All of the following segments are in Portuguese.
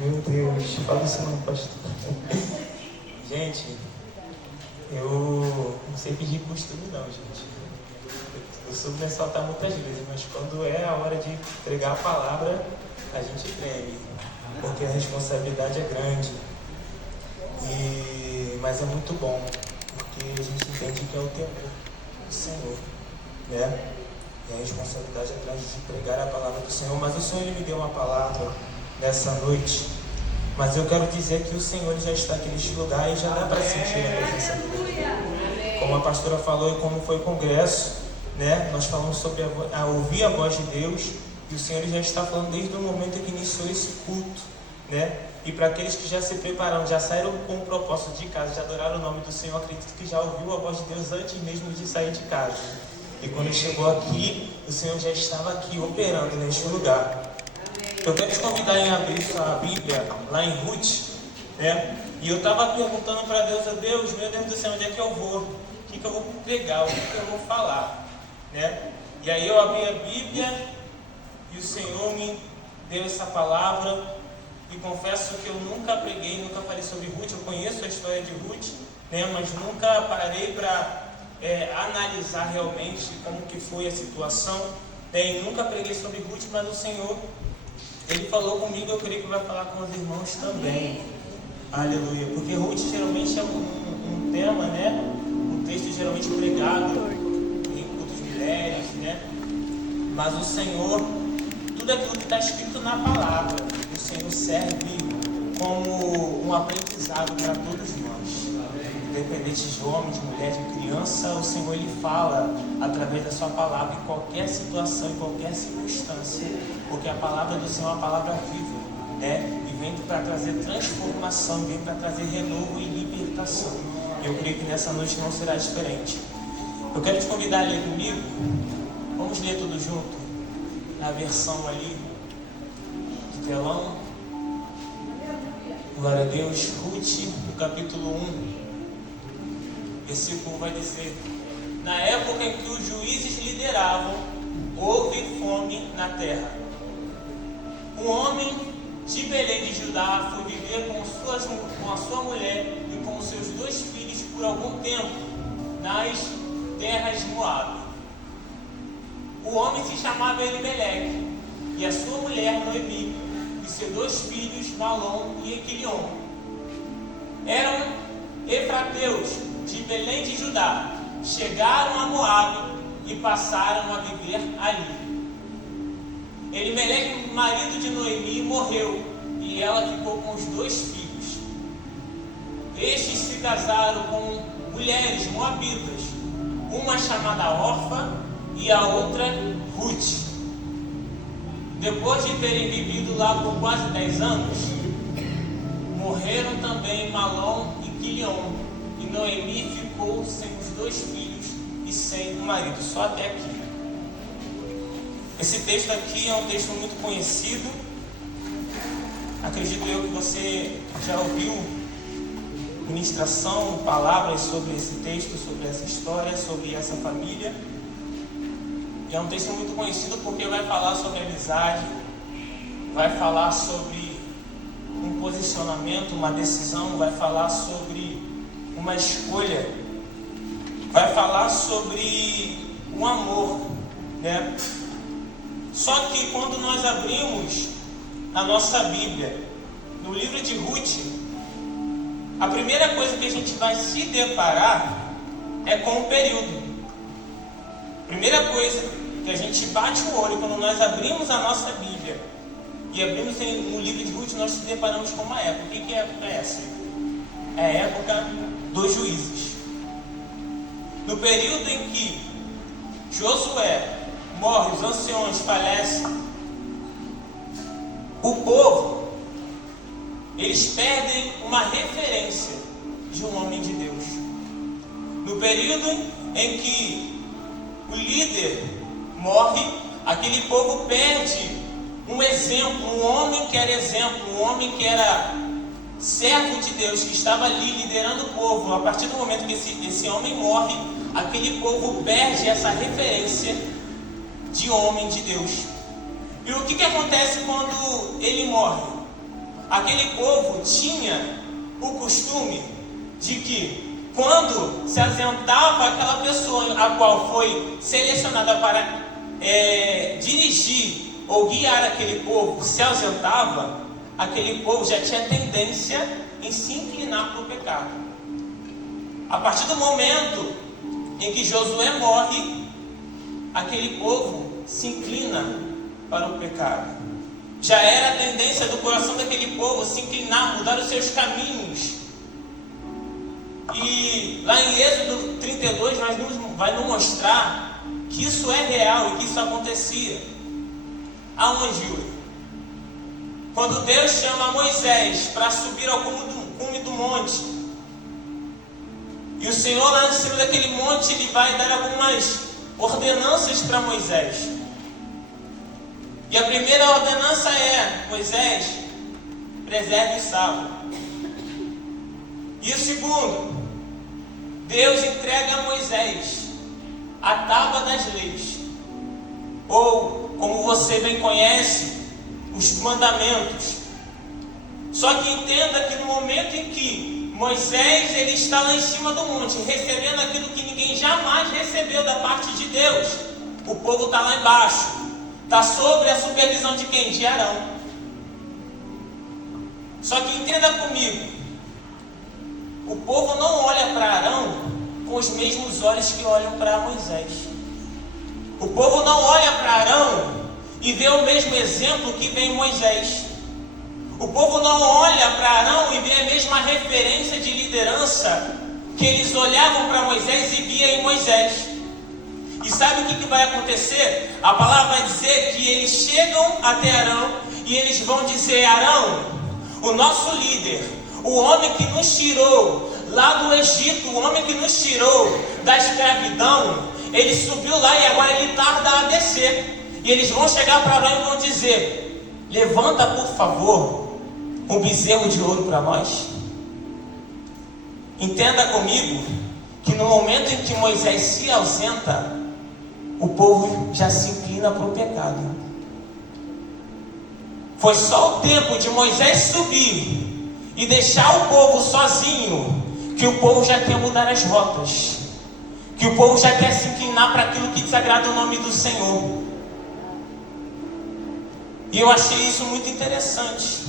Meu Deus, fala isso não, pastor. Gente, eu não sei pedir costume não, gente. Eu soube me soltar muitas vezes, mas quando é a hora de entregar a palavra, a gente treme, porque a responsabilidade é grande. Mas é muito bom, porque a gente entende que é o temor do Senhor, né? E a responsabilidade é grande de pregar a palavra do Senhor. Mas o Senhor ele me deu uma palavra nessa noite. Mas eu quero dizer que o Senhor já está aqui neste lugar e já dá para sentir a presença dele. Como a pastora falou e como foi o congresso, né? Nós falamos sobre ouvir a voz de Deus. E o Senhor já está falando desde o momento em que iniciou esse culto, né? E para aqueles que já se prepararam, já saíram com o propósito de casa, já adoraram o nome do Senhor, acredito que já ouviu a voz de Deus antes mesmo de sair de casa. E quando chegou aqui, o Senhor já estava aqui operando neste lugar. Eu quero te convidar a abrir sua Bíblia lá em Ruth, né? E eu estava perguntando para Deus, meu Deus do céu, onde é que eu vou? O que eu vou pregar? O que eu vou falar? Né? E aí eu abri a Bíblia e o Senhor me deu essa palavra. E confesso que eu nunca preguei, nunca falei sobre Ruth. Eu conheço a história de Ruth, né? Mas nunca parei para analisar realmente como que foi a situação. E nunca preguei sobre Ruth, mas o Senhor, Ele falou comigo, eu creio que vai falar com os irmãos também. Aleluia. Porque Ruth geralmente é um tema, né? Um texto geralmente pregado em cultos milênios, né? Mas o Senhor, tudo aquilo que está escrito na palavra, o Senhor serve como um aprendizado para todos nós. Independente de homem, de mulher, de criança, o Senhor Ele fala através da sua palavra em qualquer situação, em qualquer circunstância. Porque a palavra do Senhor é uma palavra viva, né? E vem para trazer transformação, vem para trazer renovo e libertação. E eu creio que nessa noite não será diferente. Eu quero te convidar a ler comigo. Vamos ler tudo junto, na versão ali de telão. Glória a Deus. Ruth, no capítulo 1, versículo 1 vai dizer: na época em que os juízes lideravam, houve fome na terra. Um homem de Belém de Judá foi viver com a sua mulher e com os seus 2 filhos por algum tempo nas terras de Moabe. O homem se chamava Elimeleque, e a sua mulher Noemi, e seus 2 filhos Malom e Equilion. Eram efrateus de Belém de Judá. Chegaram a Moabe e passaram a viver ali. Elimeleque, marido de Noemi, morreu, e ela ficou com os 2 filhos. Estes se casaram com mulheres moabitas, uma chamada Orfa e a outra Ruth. Depois de terem vivido lá por quase 10 anos, morreram também Malom e Quilion, e Noemi ficou sem os 2 filhos e sem o marido. Só até aqui. Esse texto aqui é um texto muito conhecido. Acredito eu que você já ouviu ministração, palavras sobre esse texto, sobre essa história, sobre essa família. E é um texto muito conhecido porque vai falar sobre amizade, vai falar sobre um posicionamento, uma decisão, vai falar sobre uma escolha, vai falar sobre um amor, né? Só que quando nós abrimos a nossa Bíblia, no livro de Ruth, a primeira coisa que a gente vai se deparar é com o período. Primeira coisa que a gente bate o olho quando nós abrimos a nossa Bíblia e abrimos no livro de Ruth, nós nos deparamos com uma época. O que época é essa? É a época dos juízes. No período em que Josué morre, os anciões falecem, o povo, eles perdem uma referência de um homem de Deus. No período em que o líder morre, aquele povo perde um exemplo, um homem que era exemplo, um homem que era servo de Deus, que estava ali liderando o povo. A partir do momento que esse homem morre, aquele povo perde essa referência de homem de Deus. E o que acontece quando ele morre? aquele povo tinha o costume de que, quando se ausentava aquela pessoa a qual foi selecionada para dirigir ou guiar aquele povo, se ausentava, aquele povo já tinha tendência em se inclinar para o pecado. A partir do momento em que Josué morre, aquele povo se inclina para o pecado. Já era a tendência do coração daquele povo se inclinar, mudar os seus caminhos. E lá em Êxodo 32 vai nos mostrar que isso é real e que isso acontecia. Aonde, Yuri? Quando Deus chama Moisés para subir ao cume do monte, e o Senhor lá em cima daquele monte, Ele vai dar algumas ordenanças para Moisés. E a primeira ordenança é: Moisés, preserve o sábado. E o segundo, Deus entrega a Moisés a tábua das leis, ou, como você bem conhece, os mandamentos. Só que entenda que no momento em que Moisés ele está lá em cima do monte, recebendo aquilo que ninguém jamais recebeu da parte de Deus, o povo está lá embaixo, está sob a supervisão de quem? De Arão. Só que entenda comigo, o povo não olha para Arão com os mesmos olhos que olham para Moisés. O povo não olha para Arão e vê o mesmo exemplo que vê em Moisés. O povo não olha para Arão e vê a mesma referência de liderança que eles olhavam para Moisés e via em Moisés. E sabe o que vai acontecer? A palavra vai dizer que eles chegam até Arão e eles vão dizer: Arão, o nosso líder, o homem que nos tirou lá do Egito, o homem que nos tirou da escravidão, ele subiu lá e agora ele tarda a descer. E eles vão chegar para Arão e vão dizer: levanta por favor um bezerro de ouro para nós. Entenda comigo que no momento em que Moisés se ausenta, o povo já se inclina para o pecado. Foi só o tempo de Moisés subir e deixar o povo sozinho que o povo já quer mudar as rotas, que o povo já quer se inclinar para aquilo que desagrada o nome do Senhor. E eu achei isso muito interessante.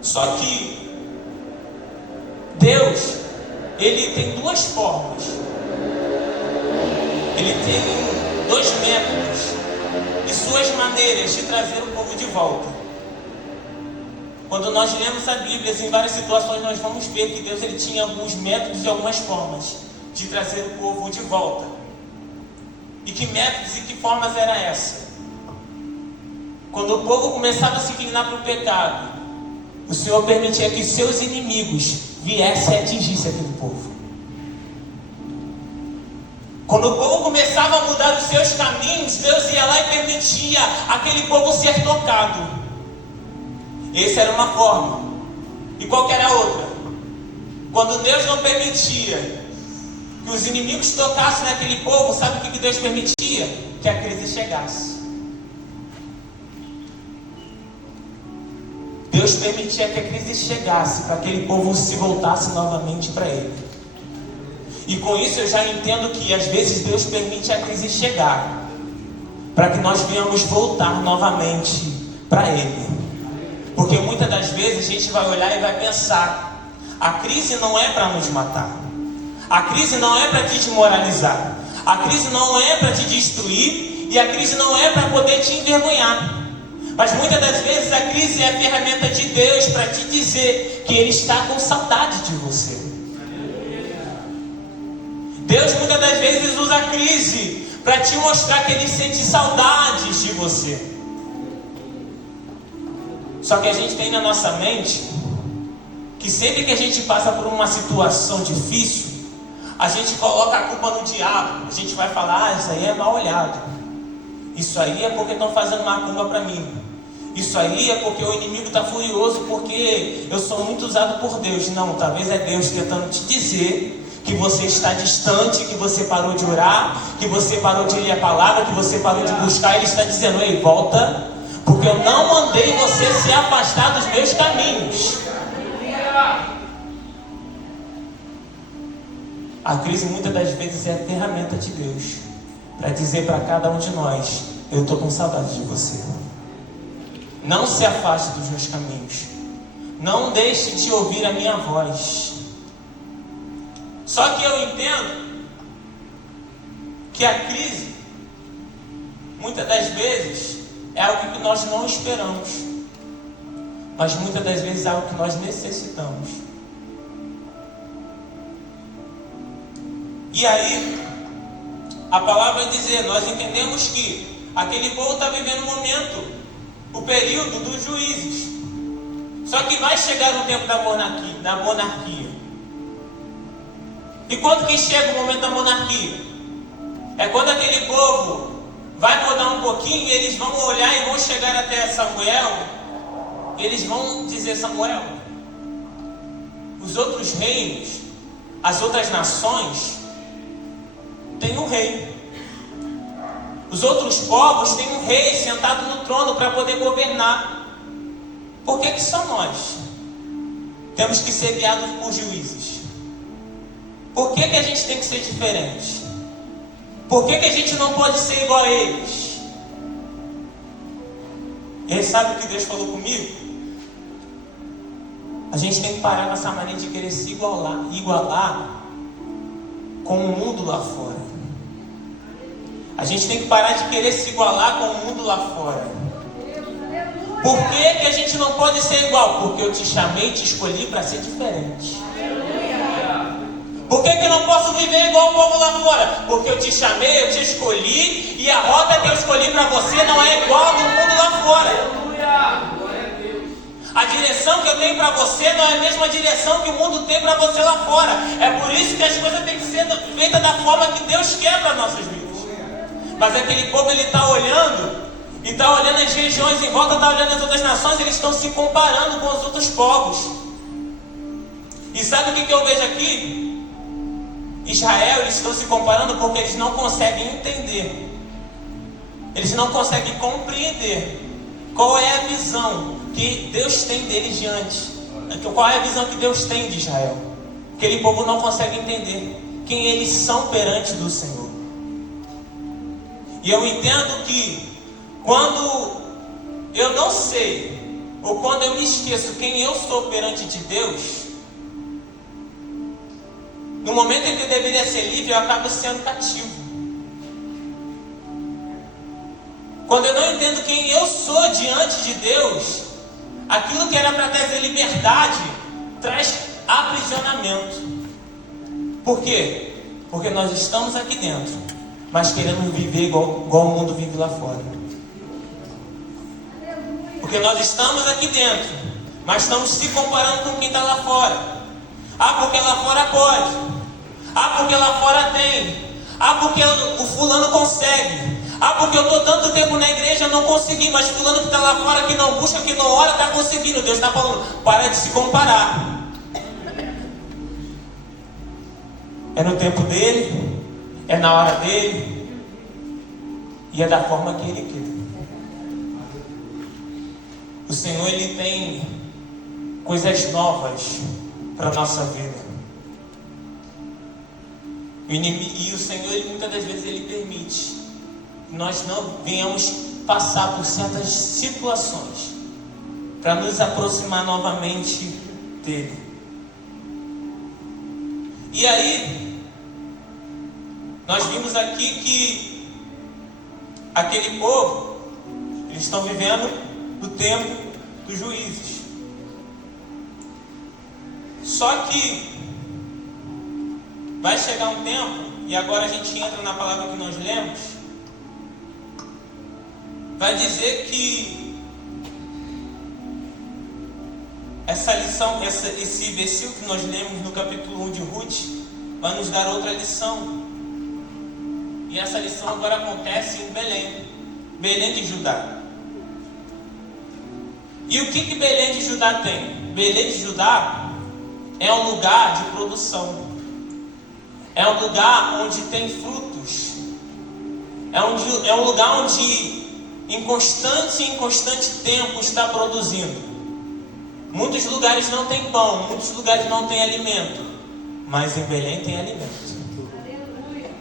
Só que Deus, Ele tem duas formas. Ele tem dois métodos e suas maneiras de trazer o povo de volta. Quando nós lemos a Bíblia, em várias situações nós vamos ver que Deus ele tinha alguns métodos e algumas formas de trazer o povo de volta. E que métodos e que formas era essa? Quando o povo começava a se inclinar para o pecado, o Senhor permitia que seus inimigos viessem e atingissem aquele povo. Quando o povo começava a mudar os seus caminhos, Deus ia lá e permitia aquele povo ser tocado. Essa era uma forma. E qual que era a outra? Quando Deus não permitia que os inimigos tocassem naquele povo, sabe o que Deus permitia? Que a crise chegasse. Deus permitia que a crise chegasse para que aquele povo se voltasse novamente para Ele. E com isso eu já entendo que às vezes Deus permite a crise chegar para que nós venhamos voltar novamente para Ele. Porque muitas das vezes a gente vai olhar e vai pensar: a crise não é para nos matar, a crise não é para te desmoralizar, a crise não é para te destruir, e a crise não é para poder te envergonhar. Mas muitas das vezes a crise é a ferramenta de Deus para te dizer que Ele está com saudade de você. Deus muitas das vezes usa a crise para te mostrar que Ele sente saudades de você. Só que a gente tem na nossa mente que sempre que a gente passa por uma situação difícil, a gente coloca a culpa no diabo. A gente vai falar: isso aí é mal olhado, isso aí é porque estão fazendo macumba para mim, isso aí é porque o inimigo está furioso porque eu sou muito usado por Deus. Não, talvez é Deus tentando te dizer que você está distante, que você parou de orar, que você parou de ler a palavra, que você parou de buscar. Ele está dizendo: ei, volta porque eu não mandei você se afastar dos meus caminhos. A crise muitas das vezes é a ferramenta de Deus para dizer para cada um de nós: eu estou com saudade de você. Não se afaste dos meus caminhos. Não deixe de ouvir a minha voz. Só que eu entendo que a crise, muitas das vezes, é algo que nós não esperamos, mas muitas das vezes é algo que nós necessitamos. E aí, a palavra vai dizer, nós entendemos que aquele povo está vivendo um momento, o período dos juízes. Só que vai chegar o tempo da monarquia. E quando que chega o momento da monarquia? É quando aquele povo vai mudar um pouquinho, eles vão olhar e vão chegar até Samuel. Eles vão dizer: Samuel, os outros reinos, as outras nações têm um rei. Os outros povos têm um rei sentado no trono para poder governar. Por que só nós temos que ser guiados por juízes? Por que a gente tem que ser diferente? Por que a gente não pode ser igual a eles? E aí, sabe o que Deus falou comigo? A gente tem que parar com essa mania de querer se igualar com o mundo lá fora. A gente tem que parar de querer se igualar com o mundo lá fora. Por que a gente não pode ser igual? Porque eu te chamei e te escolhi para ser diferente. Por que eu não posso viver igual o povo lá fora? Porque eu te chamei, eu te escolhi, e a rota que eu escolhi para você não é igual a do mundo lá fora. A direção que eu tenho para você não é a mesma direção que o mundo tem para você lá fora. É por isso que as coisas têm que ser feitas da forma que Deus quer para nossas vidas. Mas aquele povo, ele está olhando, e está olhando as regiões em volta, está olhando as outras nações, eles estão se comparando com os outros povos. E sabe o que eu vejo aqui? Israel, eles estão se comparando porque eles não conseguem entender. Eles não conseguem compreender qual é a visão que Deus tem deles diante. Qual é a visão que Deus tem de Israel? Aquele povo não consegue entender quem eles são perante do Senhor. E eu entendo que quando eu não sei, ou quando eu me esqueço quem eu sou perante de Deus, no momento em que eu deveria ser livre, eu acabo sendo cativo. Quando eu não entendo quem eu sou diante de Deus, aquilo que era para trazer liberdade, traz aprisionamento. Por quê? Porque nós estamos aqui dentro, mas queremos viver igual o mundo vive lá fora. Porque nós estamos aqui dentro, mas estamos se comparando com quem está lá fora. Ah, porque lá fora pode. Ah, porque lá fora tem. Ah, porque o fulano consegue. Ah, porque eu estou tanto tempo na igreja, não consegui. Mas fulano que está lá fora, que não busca, que não ora, está conseguindo. Deus está falando: para de se comparar. É no tempo dele, é na hora dele, e é da forma que ele quer. O Senhor, ele tem coisas novas para a nossa vida. E o Senhor, ele, muitas das vezes, ele permite que nós não venhamos passar por certas situações para nos aproximar novamente dele. E aí, nós vimos aqui que aquele povo, eles estão vivendo no tempo dos juízes. Só que vai chegar um tempo, e agora a gente entra na palavra que nós lemos, vai dizer que essa lição, esse versículo que nós lemos no capítulo 1 de Ruth, vai nos dar outra lição. E essa lição agora acontece em Belém de Judá. E o que Belém de Judá tem? Belém de Judá é um lugar de produção. É um lugar onde tem frutos. É um lugar onde em constante tempo está produzindo. Muitos lugares não tem pão, muitos lugares não tem alimento, mas em Belém tem alimento.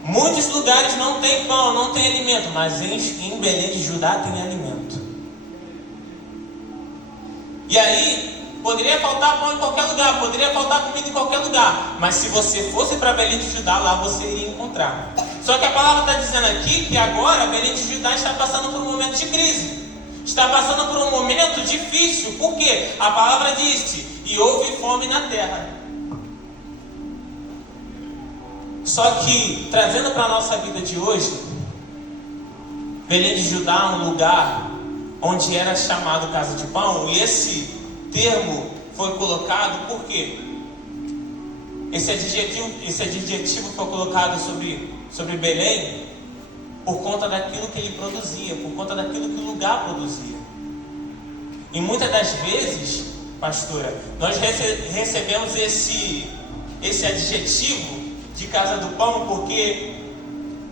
Muitos lugares não tem pão, não tem alimento, mas em Belém de Judá tem alimento. E aí, poderia faltar pão em qualquer lugar, poderia faltar comida em qualquer lugar, mas se você fosse para Belém de Judá, lá você iria encontrar. Só que a palavra está dizendo aqui que agora Belém de Judá está passando por um momento de crise. Está passando por um momento difícil. Por quê? A palavra diz: e houve fome na terra. Só que, trazendo para a nossa vida de hoje, Belém de Judá é um lugar onde era chamado casa de pão. E esse termo foi colocado por quê? Esse adjetivo foi colocado sobre Belém por conta daquilo que ele produzia, por conta daquilo que o lugar produzia. E muitas das vezes, pastora, nós recebemos esse adjetivo de casa do pão porque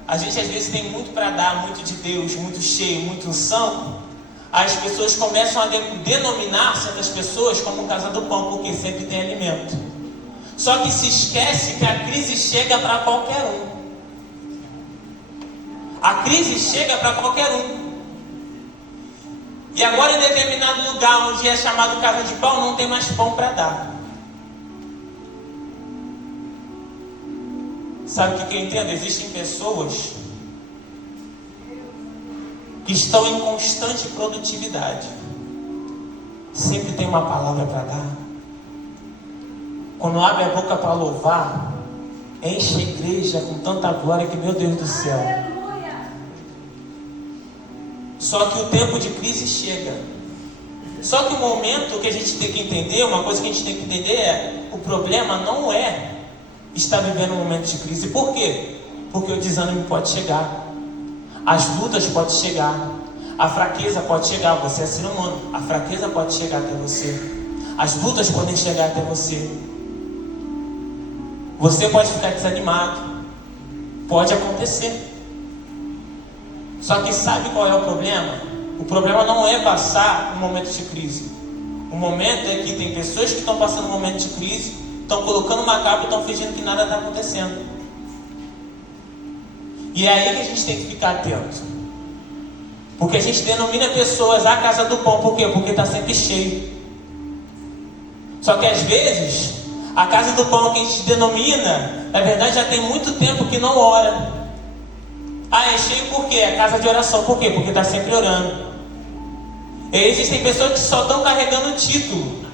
a gente às vezes tem muito para dar, muito de Deus, muito cheio, muito unção. As pessoas começam a denominar certas pessoas como casa do pão, porque sempre tem alimento. Só que se esquece que a crise chega para qualquer um. A crise chega para qualquer um. E agora em determinado lugar onde é chamado casa de pão, não tem mais pão para dar. Sabe o que eu entendo? Existem pessoas que estão em constante produtividade. Sempre tem uma palavra para dar. Quando abre a boca para louvar, enche a igreja com tanta glória que, meu Deus do céu. Só que o tempo de crise chega. Só que o momento que a gente tem que entender, uma coisa que a gente tem que entender é: o problema não é estar vivendo um momento de crise. Por quê? Porque o desânimo pode chegar, as lutas podem chegar, a fraqueza pode chegar. Você é ser humano, a fraqueza pode chegar até você, as lutas podem chegar até você. Você pode ficar desanimado, pode acontecer. Só que sabe qual é o problema? O problema não é passar um momento de crise. O momento é que tem pessoas que estão passando um momento de crise, estão colocando uma capa e estão fingindo que nada está acontecendo. E é aí que a gente tem que ficar atento. Porque a gente denomina pessoas a casa do pão. Por quê? Porque está sempre cheio. Só que às vezes, a casa do pão que a gente denomina, na verdade já tem muito tempo que não ora. Ah, é cheio por quê? É casa de oração. Por quê? Porque está sempre orando. E existem pessoas que só estão carregando o título,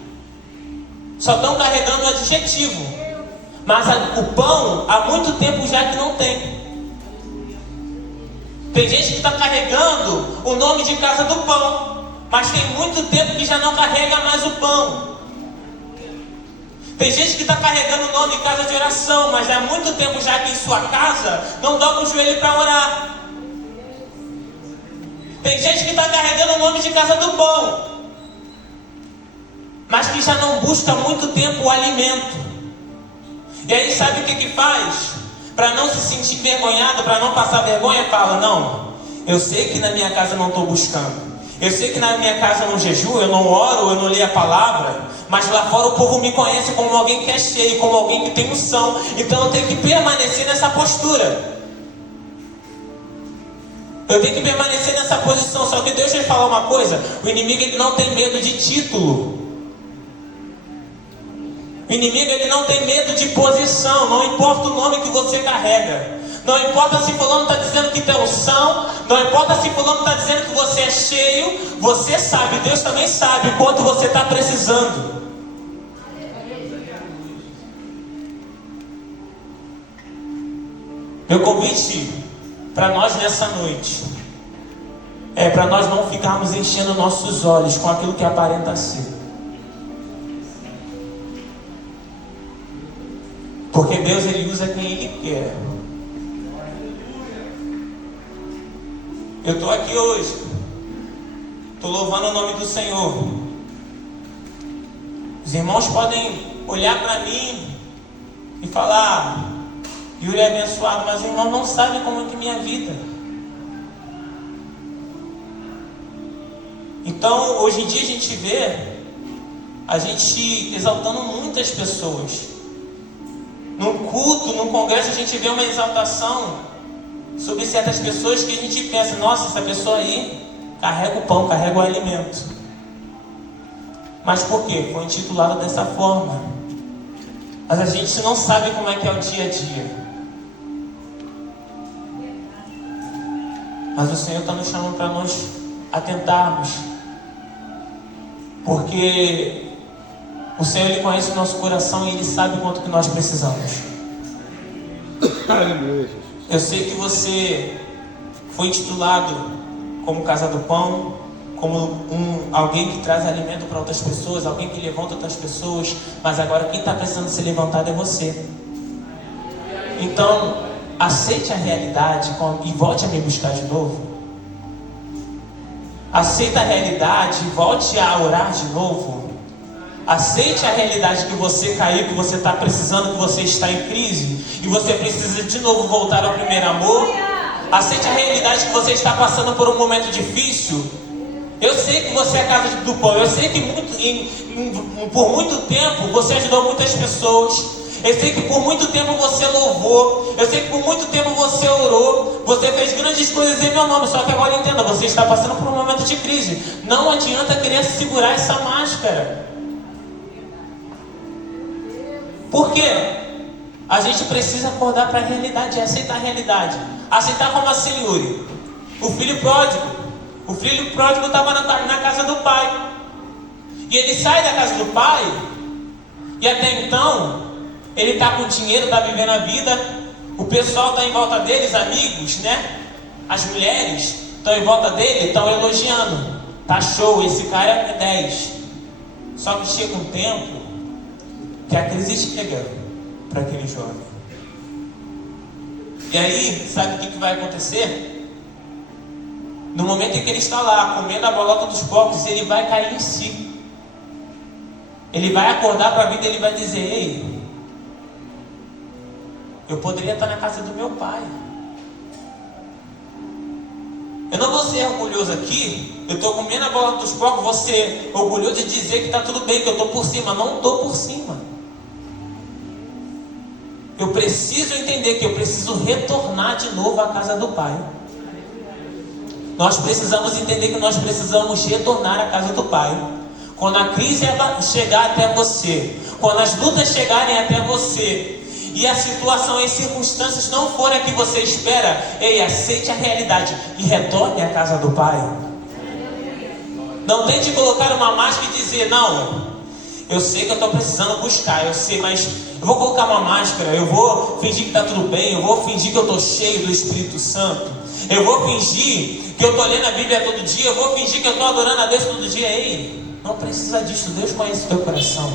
só estão carregando o adjetivo, mas o pão há muito tempo já que não tem. Tem gente que está carregando o nome de casa do pão, mas tem muito tempo que já não carrega mais o pão. Tem gente que está carregando o nome de casa de oração, mas há muito tempo já que em sua casa não dobra o joelho para orar. Tem gente que está carregando o nome de casa do pão, mas que já não busca há muito tempo o alimento. E aí sabe o que faz? Para não se sentir envergonhado, para não passar vergonha, fala: não, eu sei que na minha casa eu não estou buscando. Eu sei que na minha casa eu não jejuo, eu não oro, eu não leio a palavra, mas lá fora o povo me conhece como alguém que é cheio, como alguém que tem unção. Então eu tenho que permanecer nessa postura. Eu tenho que permanecer nessa posição. Só que Deus vai falar uma coisa: o inimigo ele não tem medo de título. O inimigo ele não tem medo de posição. Não importa o nome que você carrega. Não importa se fulano está dizendo que tem unção. Não importa se fulano está dizendo que você é cheio. Você sabe, Deus também sabe o quanto você está precisando. Meu convite para nós nessa noite é para nós não ficarmos enchendo nossos olhos com aquilo que aparenta ser. Porque Deus ele usa quem Ele quer. Eu estou aqui hoje, estou louvando o nome do Senhor. Os irmãos podem olhar para mim e falar: Yuri é abençoado, mas o irmão não sabe como é que é minha vida. Então, hoje em dia a gente vê a gente exaltando muitas pessoas. Num culto, num congresso, a gente vê uma exaltação sobre certas pessoas que a gente pensa, nossa, essa pessoa aí carrega o pão, carrega o alimento. Mas por quê? Foi intitulado dessa forma. Mas a gente não sabe como é que é o dia a dia. Mas o Senhor está nos chamando para nós atentarmos. Porque o Senhor, Ele conhece o nosso coração e Ele sabe quanto que nós precisamos. Eu sei que você foi intitulado como Casa do Pão, como alguém que traz alimento para outras pessoas, alguém que levanta outras pessoas, mas agora quem está precisando ser levantado é você. Então, aceite a realidade e volte a me buscar de novo. Aceite a realidade e volte a orar de novo. Aceite a realidade que você caiu, que você está precisando, que você está em crise e você precisa de novo voltar ao primeiro amor. Aceite a realidade que você está passando por um momento difícil. Eu sei que você é a Casa do Pão. Eu sei que por muito tempo você ajudou muitas pessoas. Eu sei que por muito tempo você louvou. Eu sei que por muito tempo você orou. Você fez grandes coisas em meu nome. Só que agora entenda, você está passando por um momento de crise. Não adianta querer segurar essa máscara. Por quê? A gente precisa acordar para a realidade e aceitar a realidade. Aceitar como a Senhora. O filho pródigo. O filho pródigo estava na casa do pai. E ele sai da casa do pai. E até então, ele está com dinheiro, está vivendo a vida. O pessoal está em volta deles, amigos, né? As mulheres estão em volta dele, estão elogiando. Tá show, esse cara é 10. Só que chega um tempo que a crise chega para aquele jovem. E aí, sabe o que vai acontecer? No momento em que ele está lá, comendo a bolota dos porcos, ele vai cair em si. Ele vai acordar para a vida e ele vai dizer: ei, eu poderia estar na casa do meu pai. Eu não vou ser orgulhoso aqui. Eu estou comendo a bolota dos porcos, vou ser orgulhoso de dizer que está tudo bem, que eu estou por cima. Não estou por cima. Eu preciso entender que eu preciso retornar de novo à casa do pai. Nós precisamos entender que nós precisamos retornar à casa do pai. Quando a crise chegar até você, quando as lutas chegarem até você, e a situação e as circunstâncias não forem a que você espera, ei, aceite a realidade e retorne à casa do pai. Não tente colocar uma máscara e dizer: não, eu sei que eu estou precisando buscar, eu sei, mas eu vou colocar uma máscara, eu vou fingir que está tudo bem, eu vou fingir que eu estou cheio do Espírito Santo, eu vou fingir que eu estou lendo a Bíblia todo dia, eu vou fingir que eu estou adorando a Deus todo dia. Ei, não precisa disso, Deus conhece o teu coração.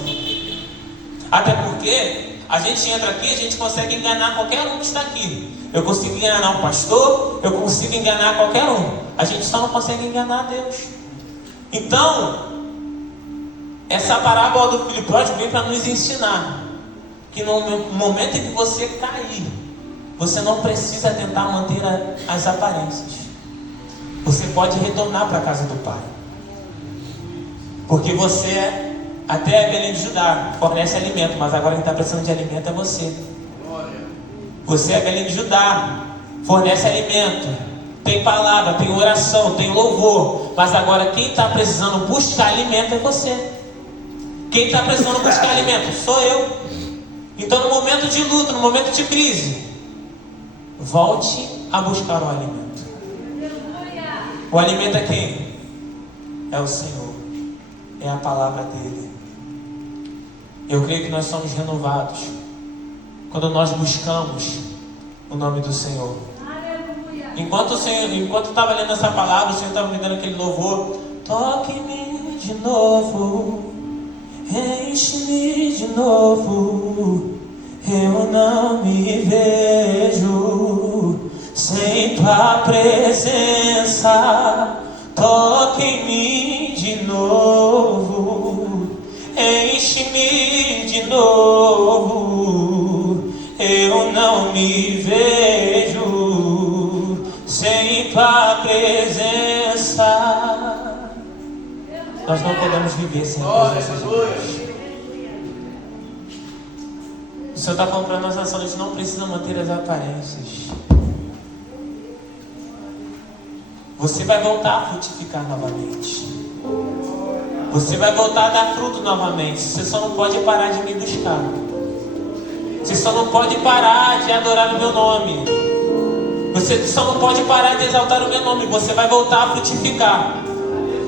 Até porque a gente entra aqui e a gente consegue enganar qualquer um que está aqui. Eu consigo enganar um pastor, eu consigo enganar qualquer um. A gente só não consegue enganar a Deus. Então, essa parábola do filho pródigo vem para nos ensinar que no momento em que você cair, você não precisa tentar manter as aparências. Você pode retornar para a casa do pai. Porque você até é Belém de Judá, fornece alimento, mas agora quem está precisando de alimento é você. Você é Belém de Judá, fornece alimento, tem palavra, tem oração, tem louvor, mas agora quem está precisando buscar alimento é você. Quem está precisando buscar alimento sou eu. Então, no momento de luta, no momento de crise, volte a buscar o alimento. O alimento é quem? É o Senhor. É a palavra dele. Eu creio que nós somos renovados quando nós buscamos o nome do Senhor. Enquanto eu estava lendo essa palavra, o Senhor estava me dando aquele louvor. Toque-me de novo, enche-me de novo. Eu não me vejo sem tua presença. Toque em mim de novo, enche-me de novo. Eu não me vejo sem tua presença. Nós não podemos viver sem a presença de Deus. O Senhor está falando para nós nessa noite, não precisa manter as aparências. Você vai voltar a frutificar novamente. Você vai voltar a dar fruto novamente. Você só não pode parar de me buscar. Você só não pode parar de adorar o meu nome. Você só não pode parar de exaltar o meu nome. Você vai voltar a frutificar.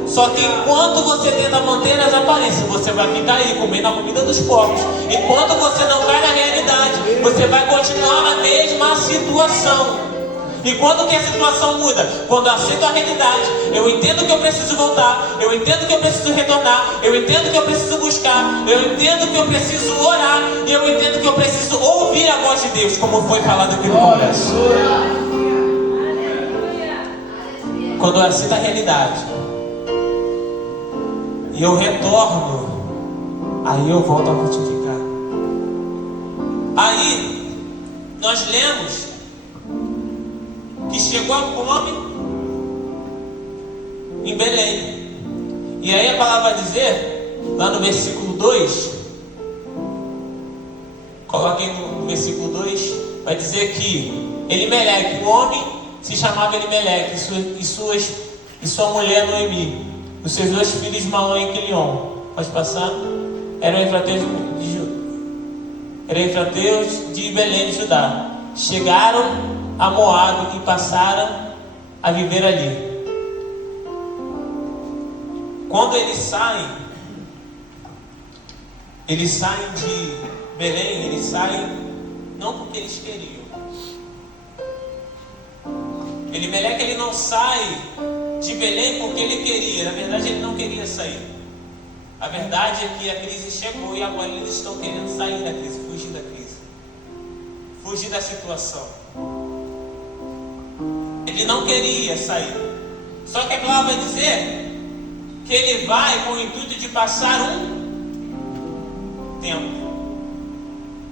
Só que enquanto você tenta manter as aparências, você vai ficar aí comendo a comida dos porcos. Enquanto você não cai na realidade, você vai continuar na mesma situação. E quando que a situação muda? Quando eu aceito a realidade, eu entendo que eu preciso voltar, eu entendo que eu preciso retornar, eu entendo que eu preciso buscar, eu entendo que eu preciso orar, e eu entendo que eu preciso ouvir a voz de Deus, como foi falado aqui no começo. Quando eu aceito a realidade e eu retorno, aí eu volto a frutificar. Aí nós lemos que chegou a fome em Belém. E aí a palavra vai dizer, lá no versículo 2, coloquem no versículo 2, vai dizer que Elimeleque, o homem se chamava Elimeleque, e sua mulher Noemi, os seus 2 filhos Malom e Quilion, pode passar? Eram efrateus de Belém de Judá. Chegaram a Moabe e passaram a viver ali. Quando eles saem de Belém, eles saem não porque eles queriam. Elimeleque, ele não sai de Belém porque ele queria. Na verdade, ele não queria sair. A verdade é que a crise chegou e agora eles estão querendo sair da crise, fugir da crise, fugir da situação. Ele não queria sair. Só que a palavra vai dizer que ele vai com o intuito de passar um tempo.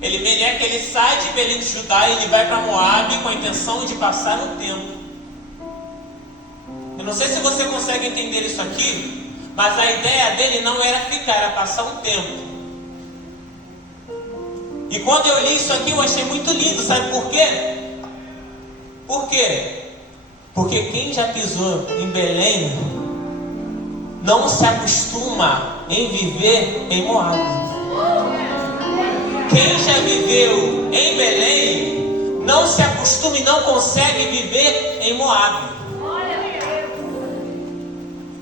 Elimeleque, ele sai de Belém de Judá e ele vai para Moabe com a intenção de passar um tempo. Eu não sei se você consegue entender isso aqui, mas a ideia dele não era ficar, era passar um tempo. E quando eu li isso aqui, eu achei muito lindo, sabe por quê? Por quê? Porque quem já pisou em Belém não se acostuma em viver em Moabe. Quem já viveu em Belém não se acostuma e não consegue viver em Moabe.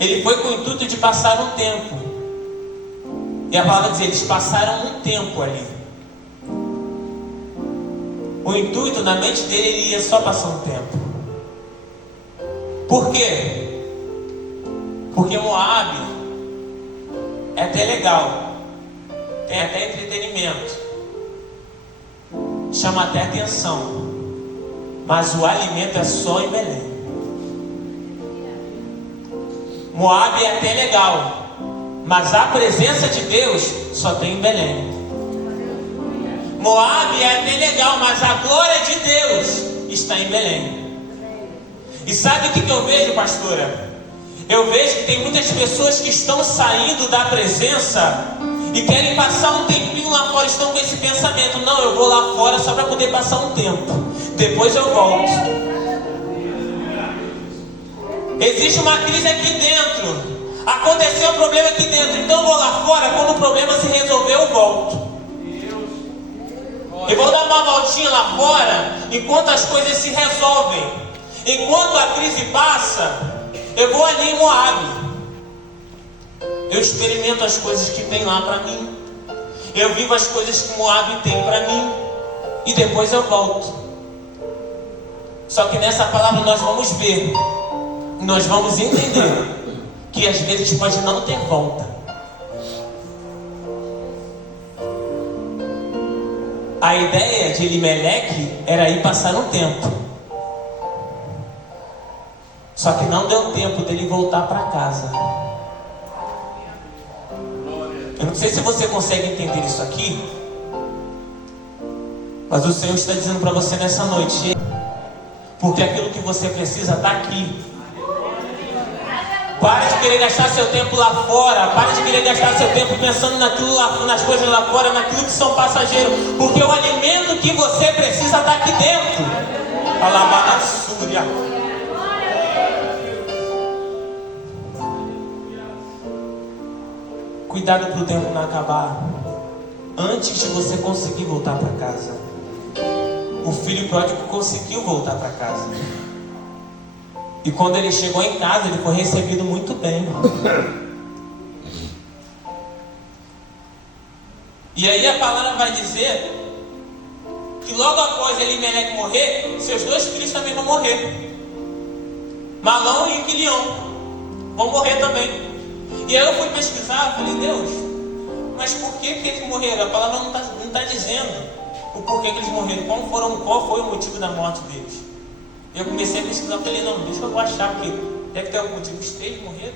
Ele foi com o intuito de passar um tempo. E a palavra diz, eles passaram um tempo ali. O intuito na mente dele, ele ia só passar um tempo. Por quê? Porque Moabe é até legal, tem até entretenimento, chama até atenção, mas o alimento é só em Belém. Moabe é até legal, mas a presença de Deus só tem em Belém. Moabe é até legal, mas a glória de Deus está em Belém. E sabe o que eu vejo, pastora? Eu vejo que tem muitas pessoas que estão saindo da presença e querem passar um tempinho lá fora, estão com esse pensamento: não, eu vou lá fora só para poder passar um tempo, depois eu volto. Existe uma crise aqui dentro, aconteceu um problema aqui dentro, então eu vou lá fora, quando o problema se resolver eu volto. E vou dar uma voltinha lá fora enquanto as coisas se resolvem. Enquanto a crise passa, eu vou ali em Moabe. Eu experimento as coisas que tem lá para mim. Eu vivo as coisas que Moabe tem para mim. E depois eu volto. Só que nessa palavra nós vamos ver, nós vamos entender que às vezes pode não ter volta. A ideia de Elimeleque era ir passar um tempo. Só que não deu tempo dele voltar para casa. Eu não sei se você consegue entender isso aqui, mas o Senhor está dizendo para você nessa noite, porque aquilo que você precisa está aqui. Para de querer gastar seu tempo lá fora. Para de querer gastar seu tempo pensando naquilo lá, nas coisas lá fora, naquilo que são passageiros. Porque o alimento que você precisa está aqui dentro. Alamanasúria. Cuidado para o tempo não acabar antes de você conseguir voltar para casa. O filho pródigo conseguiu voltar para casa. E quando ele chegou em casa, ele foi recebido muito bem. E aí a palavra vai dizer que logo após Elimeleque morrer, seus 2 filhos também vão morrer. Malom e Quilion vão morrer também. E aí eu fui pesquisar, falei, Deus, mas por que eles morreram? A palavra não está dizendo o porquê que eles morreram, qual foi o motivo da morte deles. Eu comecei a pesquisar, falei, não, deixa eu achar, porque deve ter algum motivo. Os 3 morreram.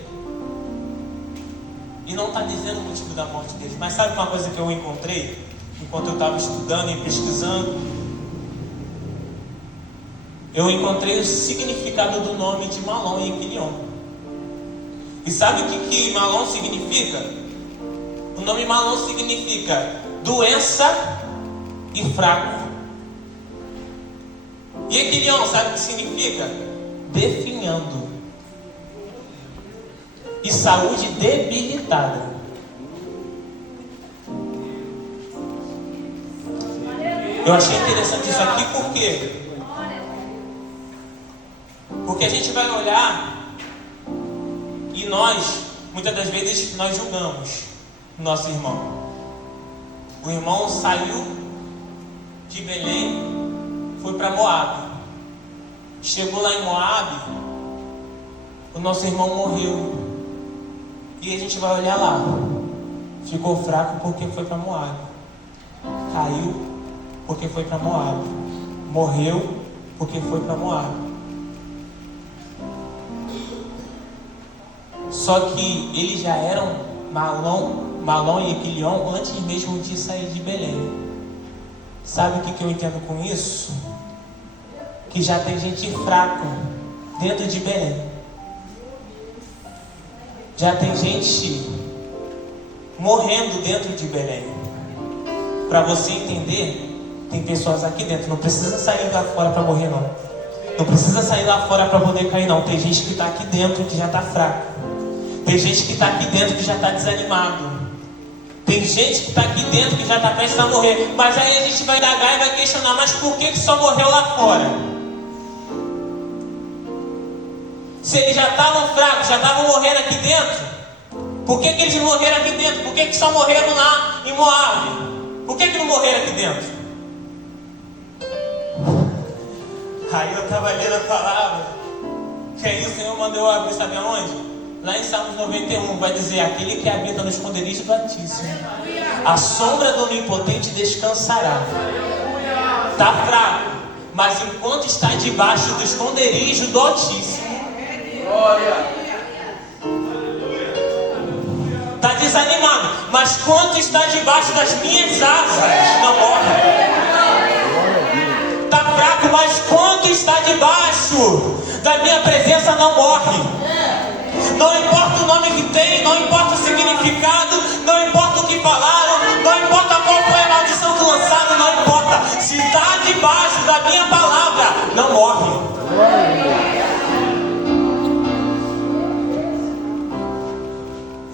E não está dizendo o motivo da morte deles. Mas sabe uma coisa que eu encontrei enquanto eu estava estudando e pesquisando? Eu encontrei o significado do nome de Malom e Quilion. E sabe o que Malom significa? O nome Malom significa doença e fraco. E Equilion, sabe o que significa? Definhando. E saúde debilitada. Eu achei interessante isso aqui porque a gente vai olhar e nós, muitas das vezes, nós julgamos o nosso irmão. O irmão saiu de Belém, foi para Moabe. Chegou lá em Moabe, o nosso irmão morreu. E a gente vai olhar lá. Ficou fraco porque foi para Moabe. Caiu porque foi para Moabe. Morreu porque foi para Moabe. Só que eles já eram Malom e Equilion antes mesmo de sair de Belém. Sabe o que eu entendo com isso? Que já tem gente fraca dentro de Belém. Já tem gente morrendo dentro de Belém. Para você entender, tem pessoas aqui dentro. Não precisa sair lá fora para morrer, não. Não precisa sair lá fora para poder cair, não. Tem gente que está aqui dentro que já está fraco. Tem gente que está aqui dentro que já está desanimado. Tem gente que está aqui dentro que já está prestes a morrer. Mas aí a gente vai indagar e vai questionar: mas por que só morreu lá fora? Se eles já estavam fracos, já estavam morrendo aqui dentro, por que eles não morreram aqui dentro? Por que só morreram lá em Moabe? Por que não morreram aqui dentro? Aí eu estava lendo a palavra, que aí o Senhor mandou eu abrir, sabe aonde? Lá em Salmos 91 vai dizer: aquele que habita no esconderijo do Altíssimo, a sombra do Onipotente descansará. Está fraco, mas enquanto está debaixo do esconderijo do Altíssimo, está desanimado, mas quando está debaixo das minhas asas, não morre. Está fraco, mas quando está debaixo da minha presença, não morre. Não importa o nome que tem, não importa o significado, não importa o que falaram, não importa qual foi a maldição lançada, não importa. Se está debaixo da minha palavra, não morre.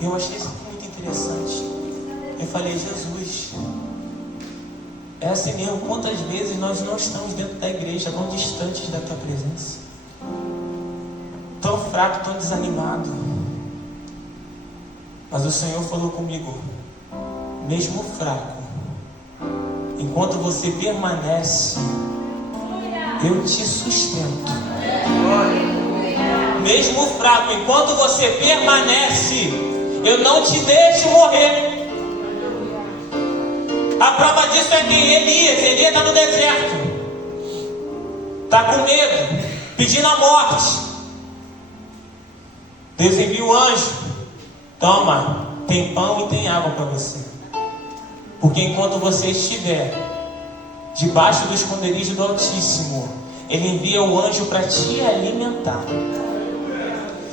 Eu achei isso muito interessante. Eu falei: Jesus, é assim mesmo. Quantas vezes nós não estamos dentro da igreja, tão distantes da tua presença, tão fraco, tão desanimado. Mas o Senhor falou comigo: mesmo fraco, enquanto você permanece, eu te sustento. Mesmo fraco, enquanto você permanece, eu não te deixo morrer. A prova disso é que Elias está no deserto, está com medo, pedindo a morte. Deus envia o anjo: toma, tem pão e tem água para você. Porque enquanto você estiver debaixo do esconderijo do Altíssimo, Ele envia o anjo para te alimentar.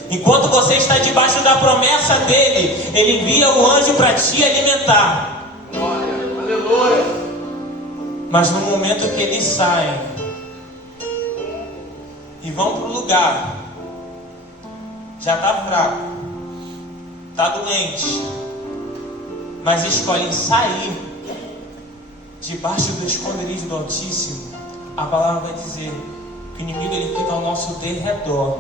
Enquanto você está debaixo da promessa dele, ele envia o anjo para te alimentar. Glória, aleluia. Mas no momento que eles saem e vão para o lugar, já está fraco, está doente, mas escolhem sair debaixo do esconderijo do Altíssimo, a palavra vai dizer que o inimigo ele fica ao nosso derredor.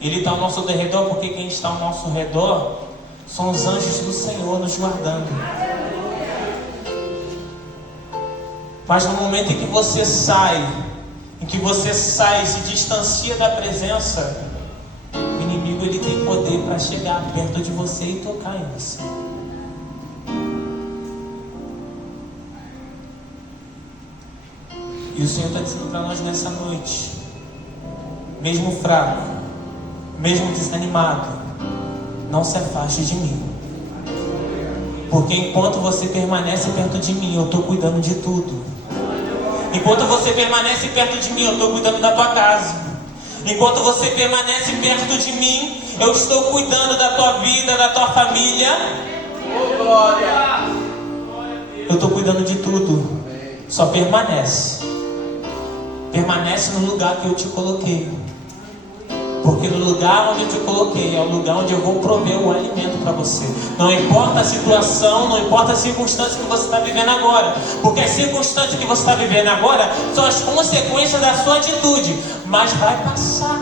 Ele está ao nosso derredor porque quem está ao nosso redor são os anjos do Senhor nos guardando. Mas no momento em que você sai, e se distancia da presença, o inimigo ele tem poder para chegar perto de você e tocar em você. E o Senhor está dizendo para nós nessa noite, mesmo fraco, mesmo desanimado, não se afaste de mim. Porque enquanto você permanece perto de mim, eu estou cuidando de tudo. Enquanto você permanece perto de mim, eu estou cuidando da tua casa. Enquanto você permanece perto de mim, eu estou cuidando da tua vida, da tua família. Oh, glória. Eu estou cuidando de tudo. Só permanece. Permanece no lugar que eu te coloquei. Porque no lugar onde eu te coloquei é o lugar onde eu vou prover o alimento para você. Não importa a situação, não importa a circunstância que você está vivendo agora. Porque as circunstâncias que você está vivendo agora são as consequências da sua atitude. Mas vai passar.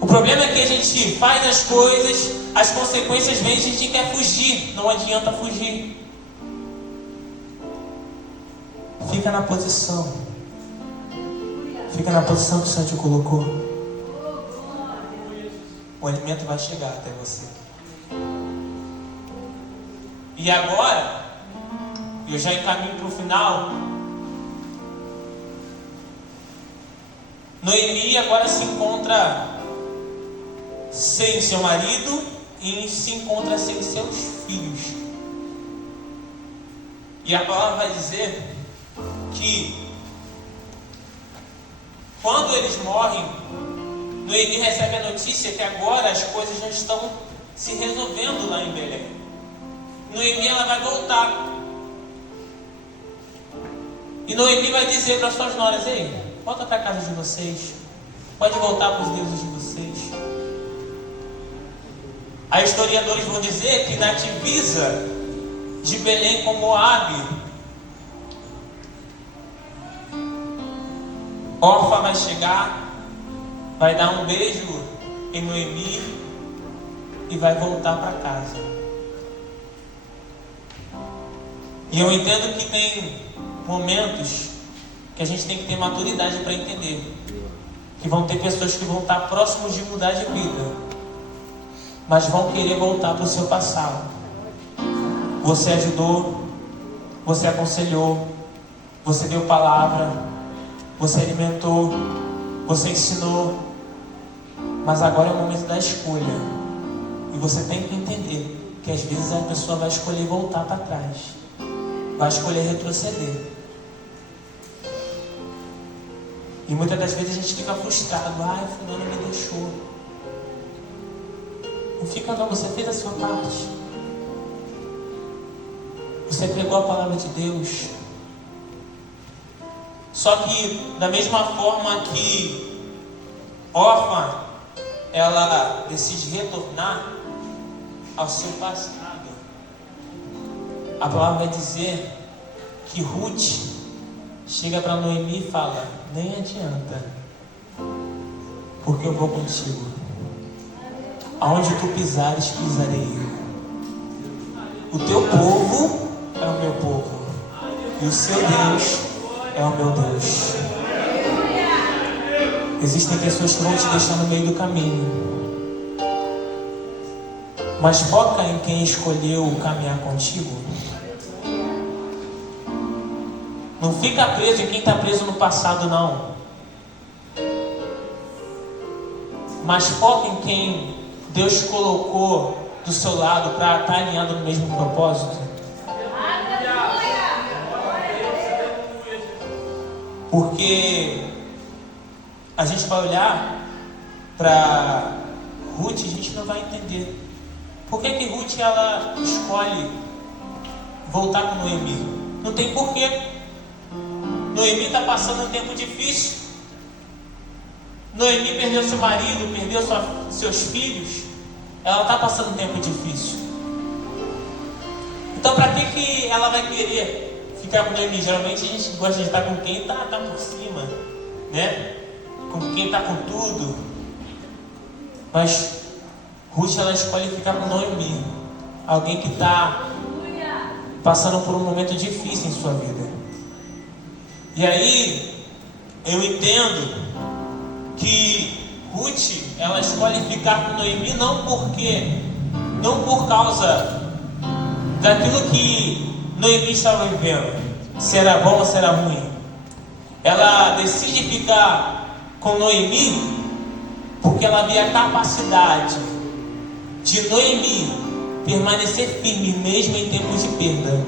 O problema é que a gente faz as coisas, as consequências vêm e a gente quer fugir. Não adianta fugir. Fica na posição. Fica na posição que o Senhor te colocou. O alimento vai chegar até você. E agora, eu já encaminho para o final. Noemi agora se encontra sem seu marido e se encontra sem seus filhos. E a palavra vai dizer que quando eles morrem, Noemi recebe a notícia que agora as coisas já estão se resolvendo lá em Belém. Noemi ela vai voltar. E Noemi vai dizer para suas noras: ei, volta para a casa de vocês. Pode voltar para os deuses de vocês. Aí historiadores vão dizer que na divisa de Belém com Moabe, Orfa vai chegar, vai dar um beijo em Noemi e vai voltar para casa. E eu entendo que tem momentos que a gente tem que ter maturidade para entender que vão ter pessoas que vão estar próximos de mudar de vida, mas vão querer voltar para o seu passado. Você ajudou, você aconselhou, você deu palavra, você alimentou, você ensinou, mas agora é o momento da escolha. E você tem que entender que às vezes a pessoa vai escolher voltar para trás, vai escolher retroceder. E muitas das vezes a gente fica frustrado. Ai, fulano me deixou. Não fica não, você fez a sua parte. Você pregou a palavra de Deus. Só que da mesma forma que Orfa, ela decide retornar ao seu passado, a palavra vai dizer que Ruth chega para Noemi e fala: nem adianta, porque eu vou contigo. Aonde tu pisares, pisarei eu. O teu povo é o meu povo, e o seu Deus é o meu Deus. Existem pessoas que vão te deixar no meio do caminho, mas foca em quem escolheu caminhar contigo. Não fica preso em quem está preso no passado, não. Mas foca em quem Deus colocou do seu lado para estar alinhado no mesmo propósito. Porque a gente vai olhar para Ruth e a gente não vai entender. Por que Ruth ela escolhe voltar com Noemi? Não tem porquê. Noemi está passando um tempo difícil. Noemi perdeu seu marido, perdeu seus filhos. Ela está passando um tempo difícil. Então para que ela vai querer ficar com Noemi? Geralmente a gente gosta de estar com quem está por cima, né? Com quem está com tudo. Mas Ruth ela escolhe ficar com Noemi, alguém que está passando por um momento difícil em sua vida. E aí eu entendo que Ruth ela escolhe ficar com Noemi não por causa daquilo que Noemi estava vivendo, se era bom ou se era ruim. Ela decide ficar com Noemi porque ela via a capacidade de Noemi permanecer firme mesmo em tempos de perda.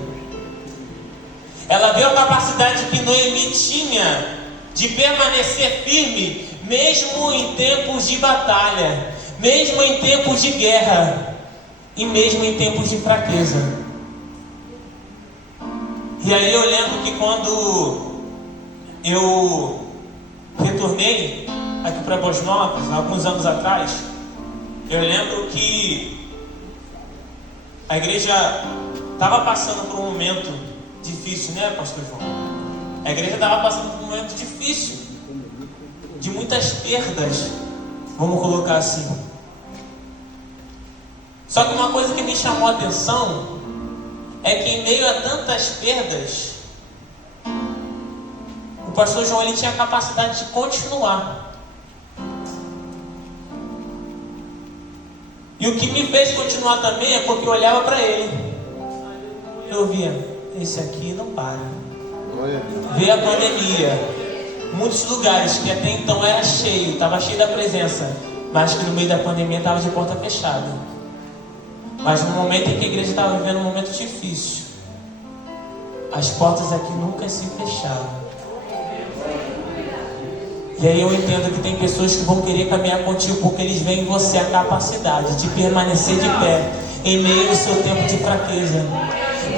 Ela viu a capacidade que Noemi tinha de permanecer firme mesmo em tempos de batalha, mesmo em tempos de guerra e mesmo em tempos de fraqueza. E aí eu lembro que quando eu retornei aqui para Boas Novas, alguns anos atrás, eu lembro que a igreja estava passando por um momento difícil, né, pastor João? A igreja estava passando por um momento difícil, de muitas perdas, vamos colocar assim. Só que uma coisa que me chamou a atenção é que em meio a tantas perdas, o pastor João ele tinha a capacidade de continuar. E o que me fez continuar também é porque eu olhava para ele. Eu via, esse aqui não para. Veio a pandemia. Muitos lugares que até então era cheio, estava cheio da presença, mas que no meio da pandemia estava de porta fechada. Mas no momento em que a igreja estava vivendo um momento difícil, as portas aqui nunca se fechavam. E aí eu entendo que tem pessoas que vão querer caminhar contigo porque eles veem em você a capacidade de permanecer de pé em meio ao seu tempo de fraqueza,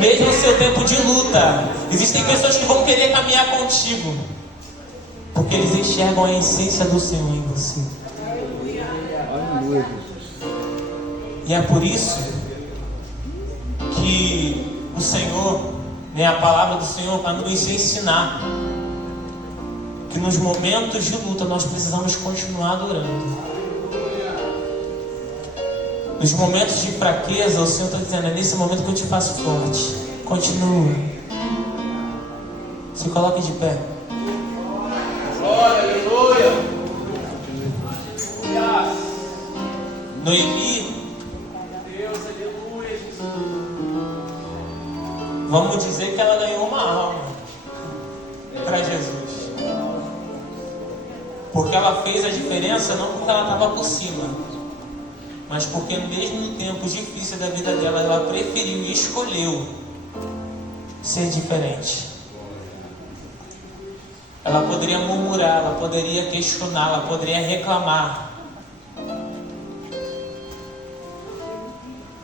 mesmo no seu tempo de luta. Existem pessoas que vão querer caminhar contigo porque eles enxergam a essência do Senhor em você. E é por isso que o Senhor, né, a palavra do Senhor vai nos ensinar que nos momentos de luta nós precisamos continuar adorando. Nos momentos de fraqueza, o Senhor está dizendo, é nesse momento que eu te faço forte. Continua. Se coloque de pé. Glória, aleluia. Noemi, Deus, aleluia, Jesus. Vamos dizer que ela ganhou uma alma para Jesus. Porque ela fez a diferença não porque ela estava por cima, mas porque mesmo no tempo difícil da vida dela, ela preferiu e escolheu ser diferente. Ela poderia murmurar, ela poderia questionar, ela poderia reclamar.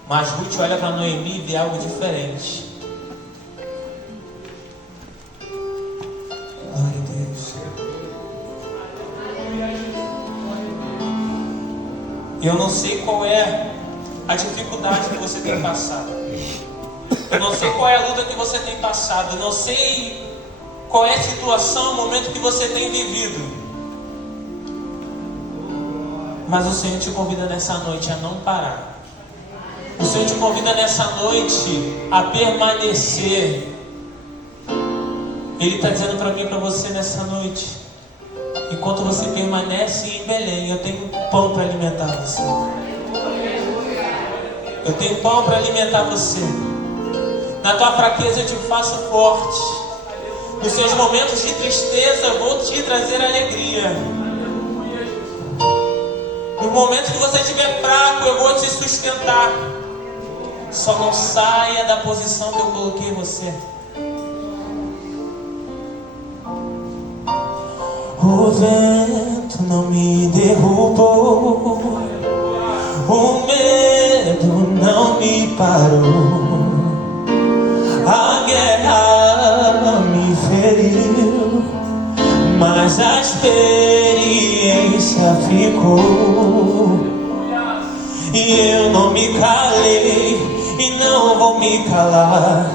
Mas Ruth olha para Noemi e vê algo diferente. Glória a Deus. Eu não sei qual é a dificuldade que você tem passado. Eu não sei qual é a luta que você tem passado. Eu não sei qual é a situação, o momento que você tem vivido. Mas o Senhor te convida nessa noite a não parar. O Senhor te convida nessa noite a permanecer. Ele está dizendo para mim e para você nessa noite: enquanto você permanece em Belém, eu tenho pão para alimentar você. Eu tenho pão para alimentar você. Na tua fraqueza eu te faço forte. Nos seus momentos de tristeza eu vou te trazer alegria. No momento que você estiver fraco eu vou te sustentar. Só não saia da posição que eu coloquei você. O vento não me derrubou, o medo não me parou, a guerra me feriu, mas a experiência ficou. E eu não me calei e não vou me calar.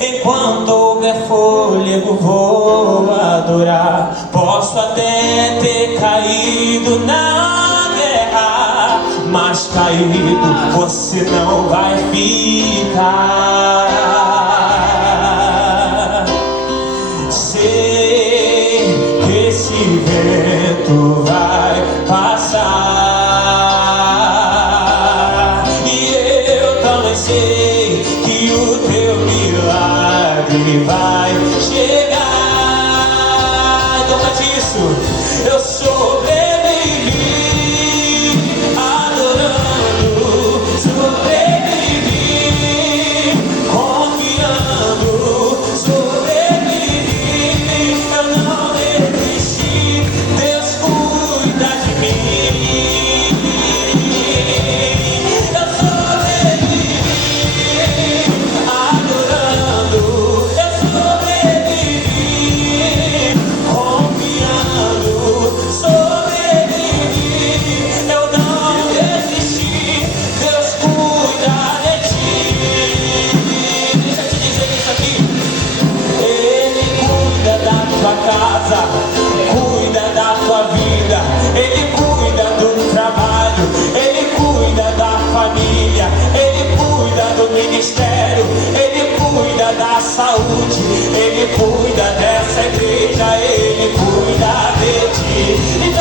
Enquanto houver fôlego vou adorar. Posso até ter caído na guerra, mas caído você não vai ficar. Sei que esse vento vai passar, e eu também sei que o teu milagre vai chegar. Toma disso, eu sobrevivi, adorando, sobrevivi, confiando, sobrevivi, eu não desisti, Deus cuida de mim. Eu sobrevivi, adorando, eu sobrevivi, confiando, sobrevivi, eu não desisti, Deus cuida de ti. Deixa eu te dizer isso aqui. Ele cuida da tua casa, cuida da tua vida, Ele cuida do trabalho, Ele cuida da família, Ele cuida do ministério, Ele cuida da saúde, Ele cuida dessa igreja, Ele cuida de ti.